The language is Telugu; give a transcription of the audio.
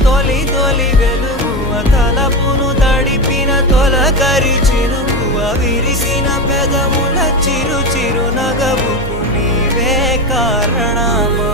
తొలి తొలి వెలుగువ తలపును తడిపిన తొలకరి చినుకువ విరిసిన పెదముల చిరు చిరు నగవుకు నీవే కారణమా